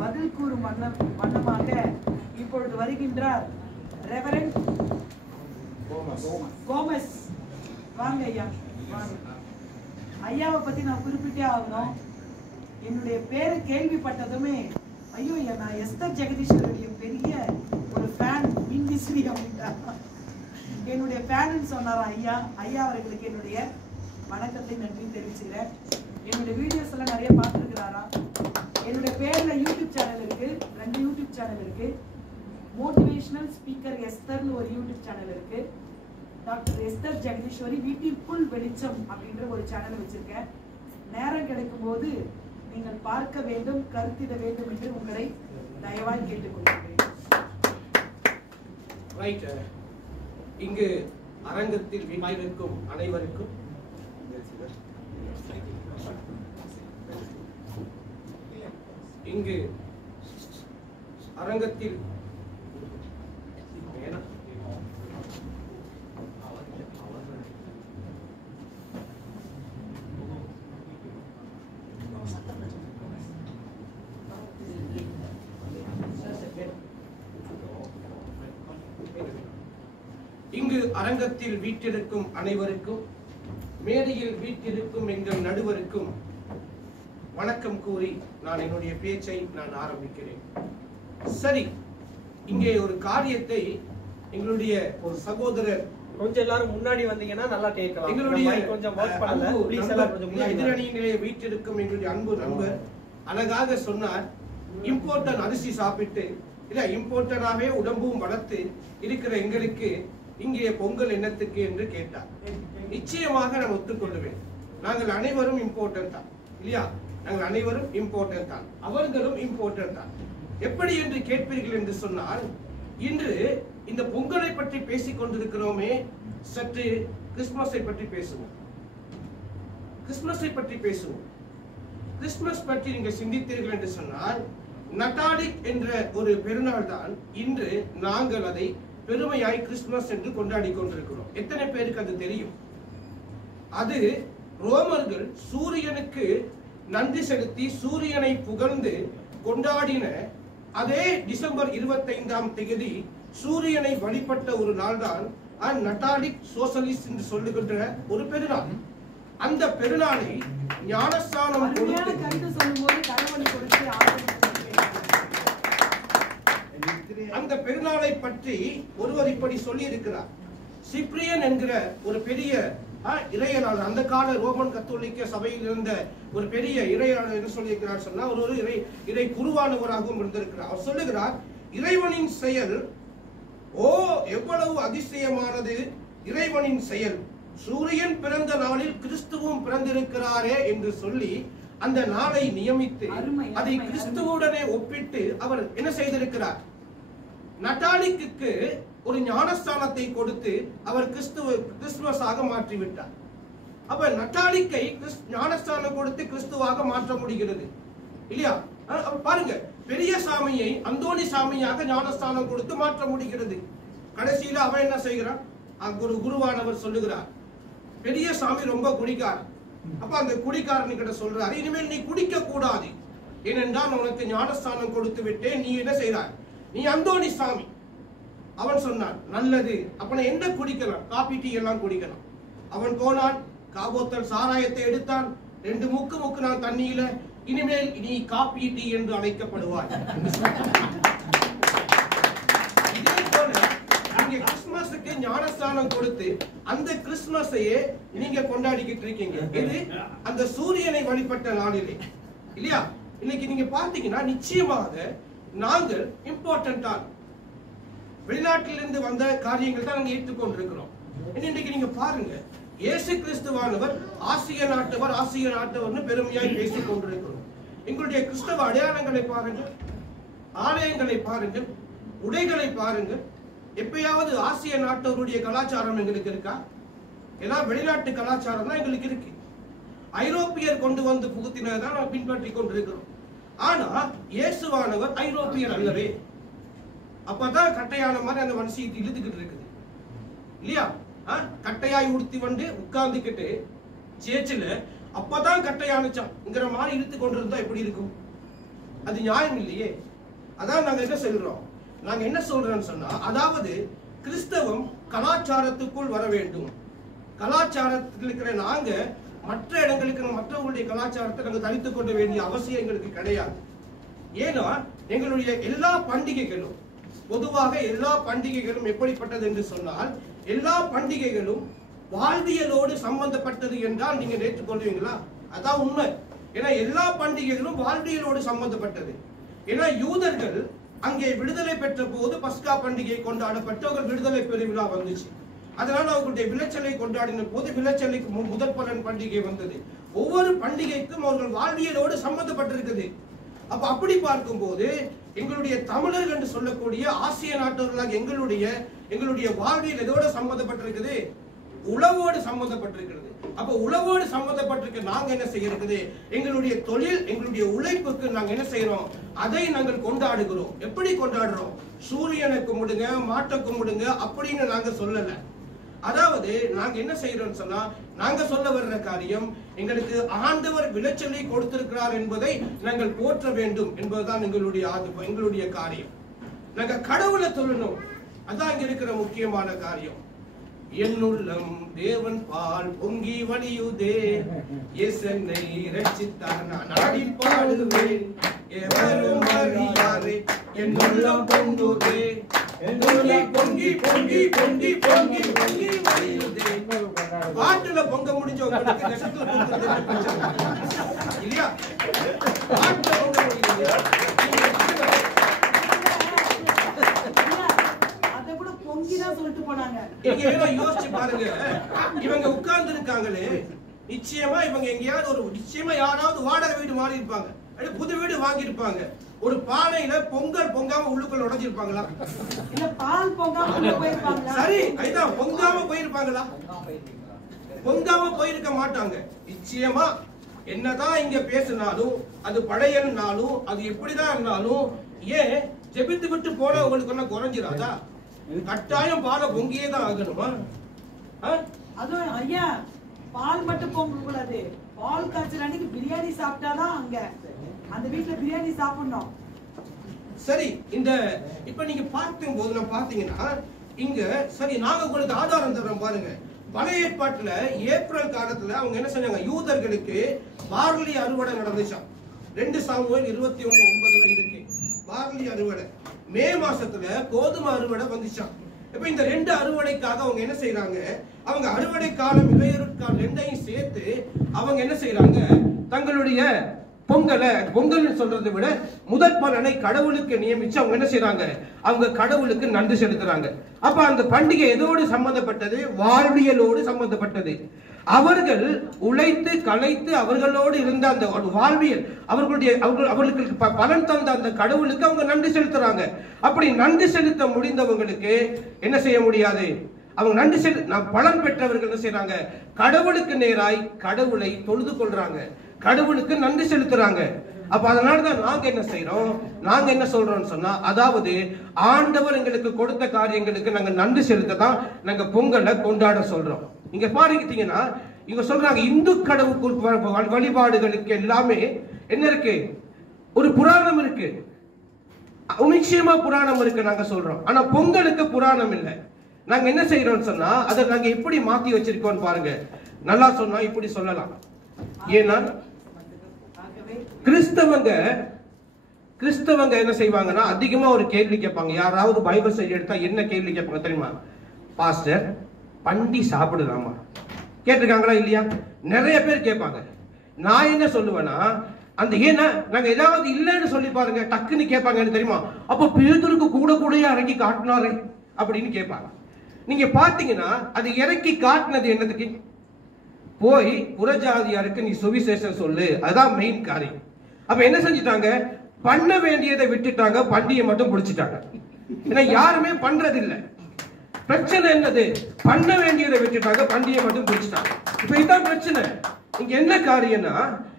பதில் கூறும் வண்ணமாக இப்பொழுது வருகின்றார் ரெவரண்ட் கோமஸ். வாங்க ஐயா, வாங்க. ஐயாவை பத்தி நான் குறிப்பிட்டே ஆகணும். என்னுடைய பேரை கேள்விப்பட்டதுமே ஐயோ நான் எஸ்தர் ஜெகதீஸ்வருடைய பெரிய ஒரு ஃபேன் மின்விசிறி அப்படின்ட்டா. என்னுடைய ஃபேன் சொன்னாரா ஐயா. ஐயா அவர்களுக்கு என்னுடைய வணக்கத்தை நன்றி தெரிவிச்சுக்கிறேன். என்னுடைய வீடியோஸ் எல்லாம் நிறைய பார்த்துருக்கிறாரா. என்னுடைய பேர்ல யூடியூப் சேனல் இருக்கு, 2 யூடியூப் சேனல் இருக்கு. மோட்டிவேஷனல் ஸ்பீக்கர் எஸ்தர்னு ஒரு யூடியூப் சேனல் இருக்கு. டாக்டர் எஸ்தர் ஜெகதீஸ்வரி வீட்டிற்குள் வெளிச்சம் அப்படின்ற ஒரு சேனல் வச்சிருக்கேன். நேரம் கிடைக்கும் போது நீங்கள் பார்க்க வேண்டும், கருத்திட வேண்டும் என்று உங்களை தயவாய் கேட்டுக்கொள்கிறேன். ரைட். இங்கு அரங்கத்தில் வீட்டிற்கும் அனைவருக்கும் இங்கு அரங்கத்தில் இங்கு அரங்கத்தில் வீட்டிற்கும் அனைவருக்கும், மேடையில் வீட்டிற்கும் எங்கள் நடுவருக்கும் வணக்கம் கூறி நான் என்னுடைய பேச்சை ஆரம்பிக்கிறேன். சரி, இங்கே ஒரு காரியத்தை எங்களுடைய ஒரு சகோதரர் கொஞ்சம் எல்லாரும் முன்னாடி வந்தீங்கன்னா நல்லா கேட்கலாம். எங்களுடைய கொஞ்சம் வர்க் பண்ணல, ப்ளீஸ் எல்லாம் கொஞ்சம் முன்னாடி. எதிரணியிலே வீட்டிற்கும் எங்களுடைய அன்பு நண்பர் அழகாக சொன்னார், இம்போர்ட்டன் அரிசி சாப்பிட்டு இல்ல இம்போர்ட்டனாவே உடம்பும் வளர்த்து இருக்கிற எங்களுக்கு இங்கே பொங்கல் என்னத்துக்கு என்று கேட்டார். நிச்சயமாக நான் ஒத்துக்கொள்வேன். நாங்கள் அனைவரும் இம்போர்ட்டன்ட் தான் இல்லையா? நாங்கள் அனைவரும் இம்போர்ட்டன்ட் தான், அவர்களும் இம்போர்ட்டன்ட் தான். எப்படி என்று கேட்பீர்கள் என்று சொன்னால், இன்று இந்த பொங்கலை பற்றி பேசிக் கொண்டிருக்கிறோமே, சற்று கிறிஸ்துமஸை பற்றி பேசுவோம். கிறிஸ்துமஸை பற்றி பேசுவோம். கிறிஸ்துமஸ் பற்றி நீங்கள் சிந்தித்தீர்கள் என்று சொன்னால், நட்டாலிக் என்ற ஒரு பெருநாள் தான் இன்று நாங்கள் அதை பெருமையாய் கிறிஸ்துமஸ் என்று கொண்டாடி கொண்டிருக்கிறோம். எத்தனை பேருக்கு அது தெரியும்? அது ரோமர்கள் சூரியனுக்கு நன்றி செலுத்தி சூரியனை புகழ்ந்து கொண்டாடின அதே டிசம்பர் 25ஆம் தேதி சூரியனை வழிபட்ட ஒரு நாள் தான் நட்டாலிக் சோசலிஸ்ட் என்று சொல்லுகின்ற ஒரு பெருநாள். அந்த பெருநாளை ஞானஸ்தானம் அந்த பெருநாளை பற்றி ஒருவர் இப்படி சொல்லி இருக்கிறார். சிப்ரியன் என்கிற ஒரு பெரிய இறையனாளர், அந்த கால ரோமன் கத்தோலிக்க சபையில் இருந்த ஒரு பெரிய இறையனாளர் என்ன சொல்லியிருக்கிறார் சொன்னா, ஒரு இறை குருவானவராகவும் இருந்திருக்கிறார். அவர் சொல்லுகிறார், இறைவனின் செயல் எவ்வளவு அதிசயமானது, இறைவனின் செயல். சூரியன் பிறந்த நாளில் கிறிஸ்துவும் பிறந்திருக்கிறாரே என்று சொல்லி அந்த நாளை நியமித்து அதை கிறிஸ்துவுடனே ஒப்பிட்டு அவர் என்ன செய்திருக்கிறார்? நட்டாலிக்கு ஒரு ஞானஸ்தானத்தை கொடுத்து அவர் கிறிஸ்துமஸாக மாற்றிவிட்டார். அப்ப நட்டாலிக்கை ஞானஸ்தானம் கொடுத்து கிறிஸ்துவாக மாற்ற முடிகிறது இல்லையா? பாருங்க, பெரிய சாமியை அந்தோணி சாமியாக ஞானஸ்தானம் கொடுத்து மாற்ற முடிகிறது. கடைசியில அவன் என்ன செய்கிறான்? ஒரு குருவானவர் சொல்லுகிறார், பெரிய சாமி ரொம்ப குடிக்கார். அப்ப அந்த குடிக்காரன் கிட்ட சொல்றாரு, இனிமேல் நீ குடிக்க கூடாது, ஏனென்றால் உனக்கு ஞானஸ்தானம் கொடுத்து விட்டேன், நீ என்ன செய்றாய்? நீ அந்தோணி சாமி. அவன் சொன்னான், நல்லது, அப்ப என்ன குடிக்கலாம்? காபி டீ எல்லாம் குடிக்கலாம். அவன் போனான், காபோத்தல் சாராயத்தை எடுத்தான், 2 முக்கு நான் தண்ணியில, இனிமேல் நீ காபி டீ என்று அழைக்கப்படுவாய். இதே போல நீங்க கிறிஸ்துமஸுக்கு ஞானஸ்தானம் கொடுத்து அந்த கிறிஸ்துமஸையே நீங்க கொண்டாடிக்கிட்டு இருக்கீங்க. இது அந்த சூரியனை வழிபட்ட நாளிலே இல்லையா? இன்னைக்கு நீங்க பாத்தீங்கன்னா நிச்சயமாக நாங்கள் இம்பார்ட்டன்டா வெளிநாட்டிலிருந்து வந்த காரியங்கள் தான் நாங்கள் ஏற்றுக்கொண்டிருக்கிறோம். இன்னைக்கு நீங்க பாருங்க, இயேசு கிறிஸ்துவானவர் ஆசிய நாட்டவர்னு பெருமையாய் பேசிக் கொண்டிருக்கிறோம். எங்களுடைய கிறிஸ்தவ அடையாளங்களை பாருங்கள், ஆலயங்களை பாருங்கள், உடைகளை பாருங்கள். எப்பயாவது ஆசிய நாட்டவருடைய கலாச்சாரம் எங்களுக்கு இருக்கா? எல்லாம் வெளிநாட்டு கலாச்சாரம் தான் எங்களுக்கு இருக்கு. ஐரோப்பியர் கொண்டு வந்து புகுத்தினதான் நாம் பின்பற்றி கொண்டிருக்கிறோம். ஆனா இயேசுவானவர் ஐரோப்பியர் அல்லவே. அப்பதான் கட்டையான மாதிரி அந்த மனுஷியத்தை இழுத்துக்கிட்டு இருக்குது இல்லையா? கட்டையாய் உடுத்தி வந்து உட்கார்ந்துக்கிட்டு சேச்சில அப்பதான் கட்டையானுச்சாங்கிற மாதிரி இழுத்து கொண்டிருந்தா எப்படி இருக்கும்? அது நியாயம் இல்லையே. அதான் நாங்க என்ன சொல்றோம், நாங்க என்ன சொல்றோம்னு சொன்னா, அதாவது கிறிஸ்தவம் கலாச்சாரத்துக்குள் வர வேண்டும். கலாச்சாரத்தில் இருக்கிற நாங்க மற்ற இடங்களுக்கு மற்றவங்களுடைய கலாச்சாரத்தை நாங்க தனித்துக் கொள்ள வேண்டிய அவசியம் எங்களுக்கு கிடையாது. ஏன்னா எங்களுடைய எல்லா பண்டிகைகளும், பொதுவாக எல்லா பண்டிகைகளும் எப்படிப்பட்டது என்று சொன்னால், எல்லா பண்டிகைகளும் வாழ்வியலோடு சம்பந்தப்பட்டது என்றால் நீங்க ஏற்றுக்கொள்வீங்களா? அதான் உண்மை. ஏன்னா எல்லா பண்டிகைகளும் வாழ்வியலோடு சம்பந்தப்பட்டது. ஏன்னா யூதர்கள் அங்கே விடுதலை பெற்ற போது பஸ்கா பண்டிகை கொண்டாடப்பட்டு அவர்கள் விடுதலை பெருவிழா வந்துச்சு. அதனால அவர்களுடைய விளைச்சலை கொண்டாடின போது விளைச்சலுக்கு முதல் பலன் பண்டிகை வந்தது. ஒவ்வொரு பண்டிகைக்கும் அவர்கள் வாழ்வியலோடு சம்பந்தப்பட்டிருக்குது. அப்ப அப்படி பார்க்கும்போது எங்களுடைய தமிழர்கள் என்று சொல்லக்கூடிய ஆசிய நாட்டவர்களாக எங்களுடைய வாழ்வியல் எதோட சம்பந்தப்பட்டிருக்குது? உழவோடு சம்பந்தப்பட்டிருக்கிறது. அப்ப உழவோடு சம்பந்தப்பட்டிருக்க நாங்க என்ன செய்யறது? எங்களுடைய தொழில், எங்களுடைய உழைப்புக்கு நாங்க என்ன செய்யறோம்? அதை நாங்கள் கொண்டாடுகிறோம். எப்படி கொண்டாடுறோம்? சூரியனை கும்பிடுங்க, மாட்டை கும்பிடுங்க அப்படின்னு நாங்க சொல்லல. அதாவது நாங்க என்ன செய்யறோம்னு சொன்னா, நாங்க சொல்ல வர்ற காரியம், எங்களுக்கு ஆண்டவர் விளைச்சலை கொடுத்திருக்கிறார் என்பதை நாங்கள் போற்ற வேண்டும் என்பதுதான் எங்களுடைய காரியம். நாங்க கடவுளை சொல்லணும். அதான் இங்க இருக்கிற முக்கியமான காரியம். என்னுள்ளம் தேவன் பால் பொங்கி வழியுதே, இயேசுவை ரட்சித்தார் நான் ஆடி பாடுவேன், எவரும் அறியாரே என்னுள்ளம் பொங்குதே, பொங்கி பொங்கி பொங்கி பொங்கி பொங்கி பொங்கி வழியுதே. பாட்டுல பொங்க முடிஞ்சவங்களுக்கு நெசத்துல பொங்குறது இல்லையா? பாட்டுல பொங்க முடியுது. யோசிச்சு பாருங்க, இவங்க உட்கார்ந்து இருக்காங்களே, நிச்சயமா இவங்க எங்கேயாவது நிச்சயமா யாராவது வாடகை வீடு மாறி இருப்பாங்க, புது வீடு வாங்கி இருப்பாங்க. ஒரு பானையில பொங்கல் பொங்காம உள்ளுக்குள்ள உடைஞ்சிருப்பாங்களா? இல்ல பால் பொங்காம உள்ள போயிருப்பாங்களா? சரி, அதுதான் பொங்காம போயிருப்பாங்களா? பொங்காம போயிருக்க மாட்டாங்க. நிச்சயமா என்னதான் இங்க பேசினாலும், அது பழையனாலும், அது எப்படிதான் இருந்தாலும், ஏன் ஜெபித்து விட்டு போனா உங்களுக்கு ஒன்னும் குறைஞ்சிடாதா? கட்டாயம் பாலை பொங்கியே தான் ஆகணுமா? அதுவும் ஐயா, பால் மட்டும் பொங்க கூடாது. பால் காய்ச்சல் அன்னைக்கு பிரியாணி சாப்பிட்டாதான் அங்க அந்த வீட்டுல பிரியாணி சாப்பிடணும். சரி, இப்ப நீங்க பார்க்கும் போது நான் பாத்தீங்கன்னா இங்க சரி, நாங்க உங்களுக்கு ஆதாரம் தர்றோம் பாருங்க. பழைய ஏற்பாட்டுல ஏப்ரல் காலத்துல அவங்க என்ன செஞ்சாங்க? யூதர்களுக்கு பார்லி அறுவடை நடந்துச்சாம். 2 சாமுவேல் 21:9 இருக்கு. பார்லி அறுவடை மே மாசத்துல கோதுமை அறுவடை வந்துச்சாம். இப்ப இந்த 2 அறுவடைக்காக அவங்க என்ன செய்யறாங்க? அவங்க அறுவடை காலம் இளையருட்காலம் 2ஐயும் சேர்த்து அவங்க என்ன செய்யறாங்க? தங்களுடைய பொங்கல் சொல்றதை விட முதல் பலனை கடவுளுக்கு நியமிச்சு அவங்க என்ன செய்யறாங்க? அவங்க கடவுளுக்கு நன்றி செலுத்துறாங்க. அப்ப அந்த பண்டிகை எதோடு சம்பந்தப்பட்டது? வாழ்வியலோடு சம்பந்தப்பட்டது. அவர்கள் உழைத்து கலைத்து அவர்களோடு இருந்த அந்த வாழ்வியல், அவர்களுக்கு பலன் தந்த அந்த கடவுளுக்கு அவங்க நன்றி செலுத்துறாங்க. அப்படி நன்றி செலுத்த முடிந்தவங்களுக்கு என்ன செய்ய முடியாது? அவங்க நன்றி பலன் பெற்றவர்கள் என்ன செய்யறாங்க? கடவுளுக்கு நேராய் கடவுளை தொழுது கொள்றாங்க, கடவுளுக்கு நன்றி செலுத்துறாங்க. அப்ப அதனாலதான் நாங்க என்ன செய்யறோம்? நாங்க என்ன சொல்றோம்னு சொன்னா, அதாவது ஆண்டவர் எங்களுக்கு கொடுத்த காரியங்களுக்கு நாங்க நன்றி செலுத்ததான் நாங்க பொங்கலை கொண்டாட சொல்றோம். இங்க பாருங்க, இங்க சொல்றாங்க இந்து கடவுள் வழிபாடுகளுக்கு எல்லாமே என்ன இருக்கு? ஒரு புராணம் இருக்கு. நிச்சயமா புராணம் இருக்கு நாங்க சொல்றோம். ஆனா பொங்கலுக்கு புராணம் இல்லை. நாங்க என்ன செய்யறோம்னு சொன்னா, அதை நாங்க எப்படி மாத்தி வச்சிருக்கோம் பாருங்க. நல்லா சொன்னா இப்படி சொல்லலாம். ஏன்னா கிறிஸ்தவங்க என்ன செய்வாங்கன்னா, அதிகமா ஒரு கேள்வி கேட்பாங்க. யாராவது பைபிள் சைடு எடுத்தா என்ன கேள்வி கேட்பாங்க தெரியுமா? பாஸ்டர், பண்டி சாப்பிடலாமா? கேட்டிருக்காங்களா இல்லையா? நிறைய பேர் கேட்பாங்க. நான் என்ன சொல்லுவேன்னா, அந்த ஏன்னா நாங்க ஏதாவது இல்லைன்னு சொல்லி பாருங்க, டக்குன்னு கேட்பாங்க தெரியுமா? அப்ப பேதுருக்கு கூடையா இறங்கி காட்டினாரு அப்படின்னு கேட்பாங்க. நீங்க பாத்தீங்கன்னா அது இறக்கி காட்டினது என்னதுக்கு? போய் புறஜாதியாருக்கு நீ சுவிசேஷம் சொல்லு, அதான் மெயின் காரியம். அப்ப என்ன செஞ்சிட்டாங்க? பண்ண வேண்டியதை விட்டுட்டாங்க, பண்டிகை மட்டும் பிடிச்சிட்டாங்க. ஏன்னா யாருமே பண்றது இல்லை. பிரச்சனை என்னது? பண்ண வேண்டியதை விட்டுட்டாங்க, பண்டிகை மட்டும் பிடிச்சிட்டாங்க. இப்ப இதுதான் பிரச்சனை. இங்க என்ன காரியம்னா,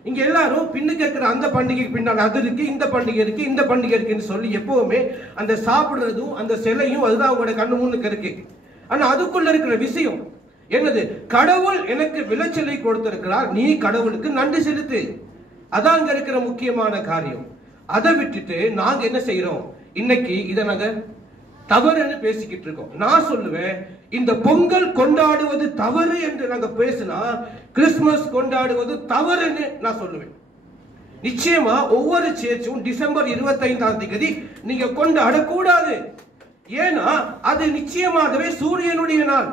இங்க எல்லாரும் பின்னு கேட்கிற அந்த பண்டிகைக்கு பின்னால் அது இருக்கு, இந்த பண்டிகை இருக்கு, இந்த பண்டிகை இருக்குன்னு சொல்லி எப்பவுமே அந்த சாப்பிடுறதும் அந்த சிலையும் அதுதான் அவங்களோட கண்ணு முன்னுக்கு இருக்கு. ஆனா அதுக்குள்ள இருக்கிற விஷயம் என்னது? கடவுள் எனக்கு விளைச்சலை கொடுத்திருக்கிறார், நீ கடவுளுக்கு நன்றி செலுத்து. அதான் அங்க இருக்கிற முக்கியமான காரியம். அதை விட்டுட்டு நாங்க என்ன செய்யறோம்? இன்னைக்கு இதை நாங்க தவறுன்னு பேசிக்கிட்டு இருக்கோம். நான் சொல்லுவேன், இந்த பொங்கல் கொண்டாடுவது தவறு என்று நாங்க பேசினா கிறிஸ்துமஸ் கொண்டாடுவது தவறுன்னு நான் சொல்லுவேன். நிச்சயமா ஒவ்வொரு சேர்ச்சும் டிசம்பர் 25ஆம் தேதி நீங்க கொண்டாடக்கூடாது. ஏன்னா அது நிச்சயமாகவே சூரியனுடைய நாள்.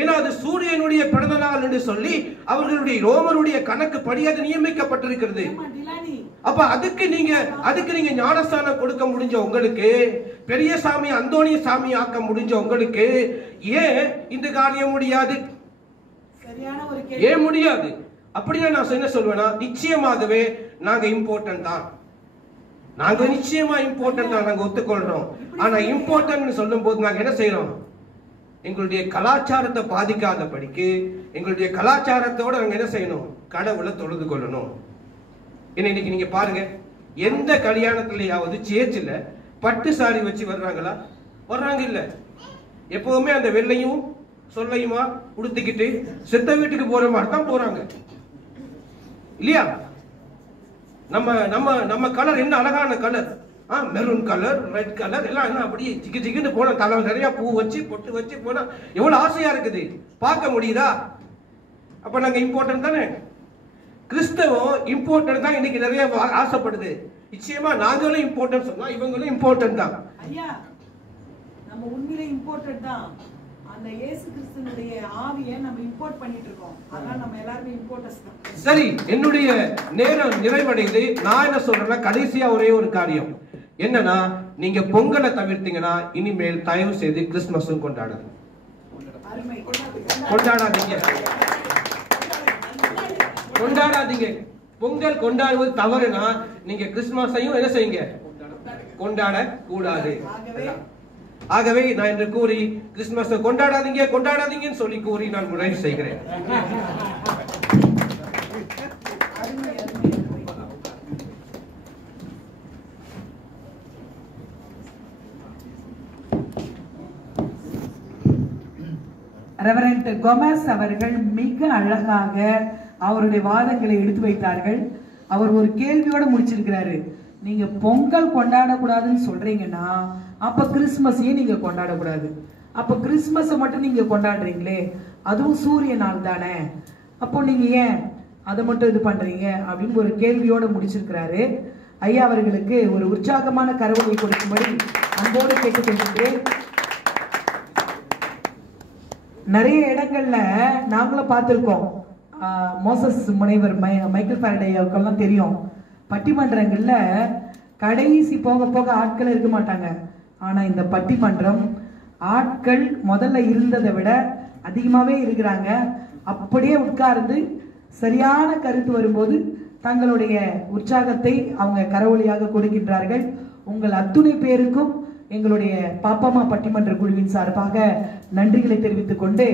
ஏன்னா அது சூரியனுடைய பிறந்த நாள் என்று சொல்லி அவர்களுடைய ரோமருடைய கணக்கு படி அது நியமிக்கப்பட்டிருக்கிறது. அப்ப அதுக்கு நீங்க ஞானஸ்தானம் கொடுக்க முடிஞ்ச உங்களுக்கு, பெரிய சாமி அந்தோணிய சாமி ஆக்க முடிஞ்ச உங்களுக்கு ஏன் இந்த காரியம் முடியாது? ஏன் முடியாது? அப்படின்னா நான் என்ன சொல்வேன்னா, நிச்சயமாகவே நாங்க இம்பார்ட்டன்ட் தான். நாங்க நிச்சயமா இம்பார்ட்டன்ட் தான், நாங்க ஒத்துக்கொள்றோம். ஆனா இம்பார்ட்டன்ட் சொல்லும் போது நாங்க என்ன செய்யறோம்? எங்களுடைய கலாச்சாரத்தை பாதிக்காதபடிக்கு எங்களுடைய கலாச்சாரத்தோட நாங்க என்ன செய்யணும்? கடவுளை தொழுது கொள்ளணும். இன்னைக்கு நீங்க பாருங்க, எந்த கல்யாணத்திலேயாவது சேர்ச்சில பட்டு சாரி வச்சு வர்றாங்களா? வர்றாங்க இல்ல. எப்பவுமே அந்த வெள்ளையும் சொல்லையுமா உடுத்திக்கிட்டு சித்த வீட்டுக்கு போற மாதிரி தான் போறாங்க இல்லையா? நம்ம நம்ம நம்ம கலர் என்ன அழகான colour, maroon colour, red colour எல்லாம் என்ன அப்படியே ஜிக்கு ஜிக்குன்னு போன, தலை நிறைய பூ வச்சு பொட்டு வச்சு போனா எவ்வளவு ஆசையா இருக்குது. பார்க்க முடியுதா? அப்ப நாங்க இம்பார்ட்டன்ட் தானே. கிறிஸ்தவம் இம்பார்ட்டன்ட் தான் இன்னைக்கு நிறைய ஆசைப்படுது. நிச்சயமா நாங்களும் இம்பார்ட்டன்ட் சொன்னா இவங்களும் இம்பார்ட்டன்ட் தான். ஐயா, நம்ம உண்மையிலே இம்பார்ட்டன்ட் தான். அந்த இயேசு கிறிஸ்துவினுடைய ஆவியை நம்ம இம்போர்ட் பண்ணிட்டு இருக்கோம். அதனால நம்ம எல்லாரும் இம்பார்ட்டன்ஸ் தான். சரி, என்னுடைய நேரம் நிறைவடைந்து நான் என்ன சொல்றேன்னா, கடைசியா ஒரே ஒரு காரியம் என்னன்னா, நீங்க பொங்கலை தவிர்த்தீங்கன்னா இனிமேல் தயவு செய்து கிறிஸ்துமஸும் கொண்டாடுங்க. கொண்டாடாதீங்க, கொண்டாடாதீங்க. பொங்கல் கொண்டாடுவது தவறுனா நீங்க கிறிஸ்துமஸையும் என்ன செய்யுங்க? கொண்டாட கூடாது. ஆகவே நான் என்று கூறி கிறிஸ்துமஸை கொண்டாடாதீங்க கொண்டாடாதீங்கன்னு சொல்லி கூறி நான் நிறைவு செய்கிறேன். ரெவரண்ட் கோமஸ் அவர்கள் மிக அழகாக அவருடைய வாதங்களை எடுத்து வைத்தார்கள். அவர் ஒரு கேள்வியோட முடிச்சிருக்கிறாரு. நீங்க பொங்கல் கொண்டாடக்கூடாதுன்னு சொல்றீங்கன்னா அப்ப கிறிஸ்துமஸையும் நீங்க கொண்டாடக்கூடாது. அப்ப கிறிஸ்துமஸை மட்டும் நீங்க கொண்டாடுறீங்களே, அதுவும் சூரிய நாள் தானே, அப்போ நீங்க ஏன் அதை மட்டும் இது பண்றீங்க அப்படின்னு ஒரு கேள்வியோட முடிச்சிருக்கிறாரு. ஐயா அவர்களுக்கு ஒரு உற்சாகமான கரவொலி கொடுக்கும்படி அன்போடு கேட்டுக்கொள்கிறேன். நிறைய இடங்கள்ல நாங்களும் பார்த்திருக்கோம். மோசஸ் முனைவர் மைக்கேல் ஃபாரடேவுக்கெல்லாம் தெரியும். பட்டிமன்றங்கள்ல கடைசி போக போக ஆட்கள் இருக்க மாட்டாங்க. ஆனா இந்த பட்டிமன்றம் ஆட்கள் முதல்ல இருந்ததை விட அதிகமாவே இருக்கிறாங்க. அப்படியே உட்கார்ந்து சரியான கருத்து வரும்போது தங்களுடைய உற்சாகத்தை அவங்க கரவொலியாக கொடுக்கின்றார்கள். உங்கள் அத்துணை பேருக்கும் எங்களுடைய பாப்பாமா பட்டிமன்ற குழுவின் சார்பாக நன்றிகளை தெரிவித்துக் கொண்டு